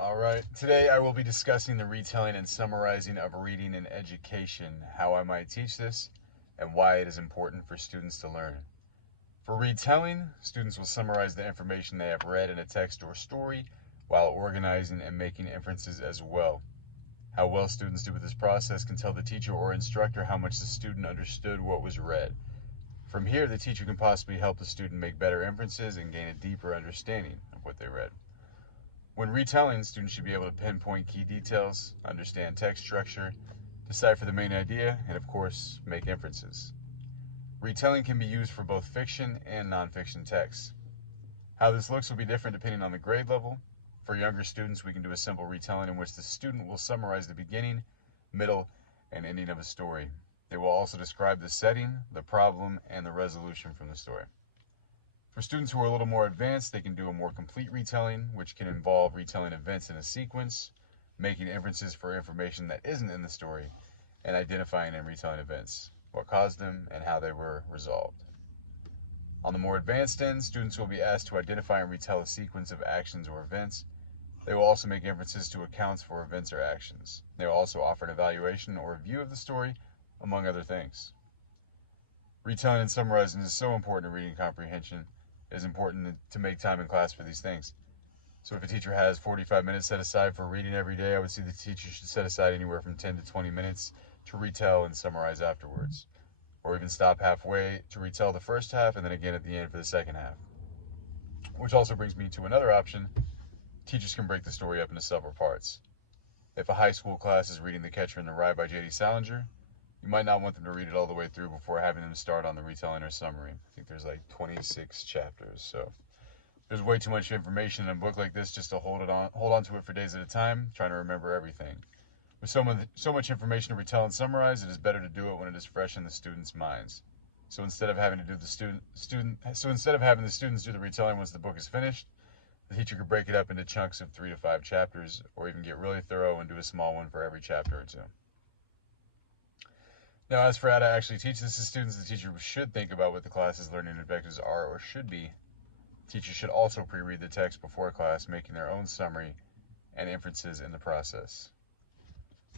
Alright, today I will be discussing the retelling and summarizing of reading in education, how I might teach this, and why it is important for students to learn. For retelling, students will summarize the information they have read in a text or story while organizing and making inferences as well. How well students do with this process can tell the teacher or instructor how much the student understood what was read. From here, the teacher can possibly help the student make better inferences and gain a deeper understanding of what they read. When retelling, students should be able to pinpoint key details, understand text structure, decipher the main idea, and of course, make inferences. Retelling can be used for both fiction and nonfiction texts. How this looks will be different depending on the grade level. For younger students, we can do a simple retelling in which the student will summarize the beginning, middle, and ending of a story. They will also describe the setting, the problem, and the resolution from the story. For students who are a little more advanced, they can do a more complete retelling, which can involve retelling events in a sequence, making inferences for information that isn't in the story, and identifying and retelling events, what caused them, and how they were resolved. On the more advanced end, students will be asked to identify and retell a sequence of actions or events. They will also make inferences to accounts for events or actions. They will also offer an evaluation or review of the story, among other things. Retelling and summarizing is so important in reading comprehension. It is important to make time in class for these things. So if a teacher has 45 minutes set aside for reading every day, I would say the teacher should set aside anywhere from 10 to 20 minutes to retell and summarize afterwards. Or even stop halfway to retell the first half and then again at the end for the second half. Which also brings me to another option. Teachers can break the story up into several parts. If a high school class is reading The Catcher in the Rye by J.D. Salinger, you might not want them to read it all the way through before having them start on the retelling or summary. I think there's like 26 chapters, so there's way too much information in a book like this just to hold on to it for days at a time, trying to remember everything. With so much information to retell and summarize, it is better to do it when it is fresh in the students' minds. So instead of having the students do the retelling once the book is finished, the teacher could break it up into chunks of 3 to 5 chapters, or even get really thorough and do a small one for every chapter or two. Now, as for how to actually teach this to students, the teacher should think about what the class's learning objectives are or should be. Teachers should also pre-read the text before class, making their own summary and inferences in the process.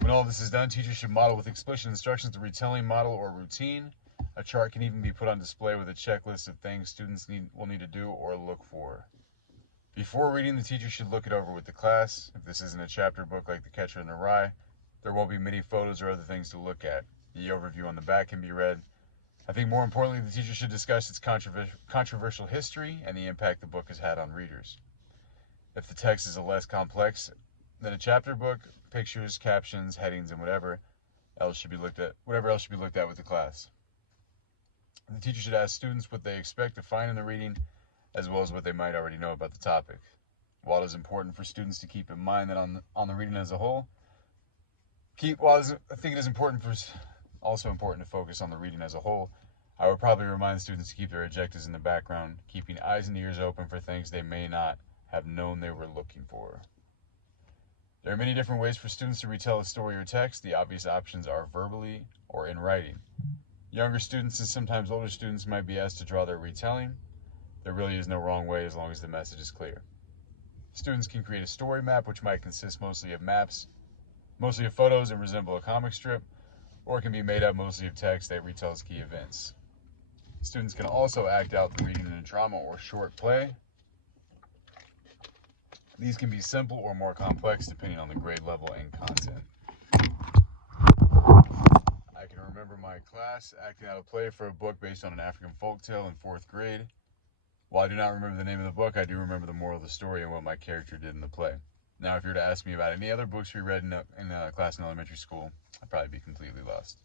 When all this is done, teachers should model with explicit instructions the retelling model or routine. A chart can even be put on display with a checklist of things students will need to do or look for. Before reading, the teacher should look it over with the class. If this isn't a chapter book like The Catcher in the Rye, there will be many photos or other things to look at. The overview on the back can be read. I think more importantly, the teacher should discuss its controversial history and the impact the book has had on readers. If the text is less complex than a chapter book, pictures, captions, headings, and whatever else should be looked at with the class. The teacher should ask students what they expect to find in the reading, as well as what they might already know about the topic. While it is important for students to keep in mind that on the reading as a whole, I think it is also important to focus on the reading as a whole, I would probably remind students to keep their objectives in the background, keeping eyes and ears open for things they may not have known they were looking for. There are many different ways for students to retell a story or text. The obvious options are verbally or in writing. Younger students and sometimes older students might be asked to draw their retelling. There really is no wrong way as long as the message is clear. Students can create a story map, which might consist mostly of photos and resemble a comic strip, or it can be made up mostly of text that retells key events. Students can also act out the reading in a drama or short play. These can be simple or more complex depending on the grade level and content. I can remember my class acting out a play for a book based on an African folktale in 4th grade. While I do not remember the name of the book, I do remember the moral of the story and what my character did in the play. Now, if you were to ask me about any other books we read in a class in elementary school, I'd probably be completely lost.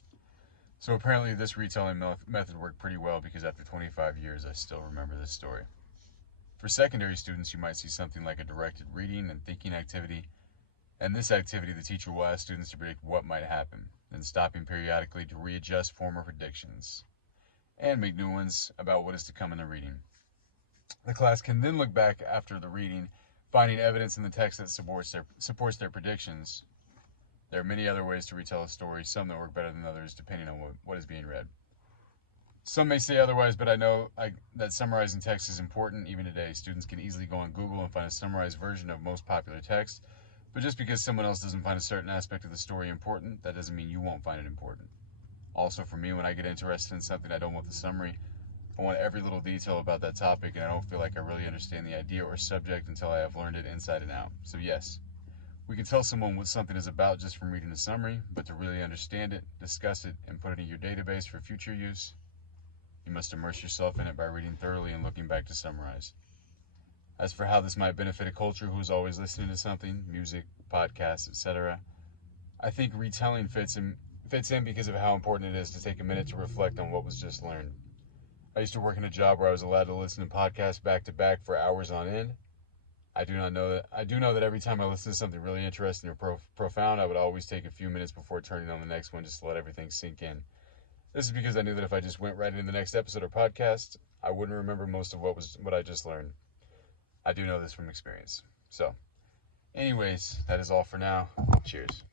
So apparently this retelling method worked pretty well because after 25 years, I still remember this story. For secondary students, you might see something like a directed reading and thinking activity. In this activity, the teacher will ask students to predict what might happen, then stopping periodically to readjust former predictions and make new ones about what is to come in the reading. The class can then look back after the reading, finding evidence in the text that supports their predictions. There are many other ways to retell a story, some that work better than others depending on what is being read. Some may say otherwise, but I know that summarizing text is important even today. Students can easily go on Google and find a summarized version of most popular text, But just because someone else doesn't find a certain aspect of the story important, that doesn't mean you won't find it important. Also, for me, when I get interested in something, I don't want the summary. I want every little detail about that topic, and I don't feel like I really understand the idea or subject until I have learned it inside and out. So yes, we can tell someone what something is about just from reading the summary, but to really understand it, discuss it, and put it in your database for future use, you must immerse yourself in it by reading thoroughly and looking back to summarize. As for how this might benefit a culture who is always listening to something, music, podcasts, etc., I think retelling fits in because of how important it is to take a minute to reflect on what was just learned. I used to work in a job where I was allowed to listen to podcasts back to back for hours on end. I do know that every time I listen to something really interesting or profound, I would always take a few minutes before turning on the next one just to let everything sink in. This is because I knew that if I just went right into the next episode or podcast, I wouldn't remember most of what I just learned. I do know this from experience. So, anyways, that is all for now. Cheers.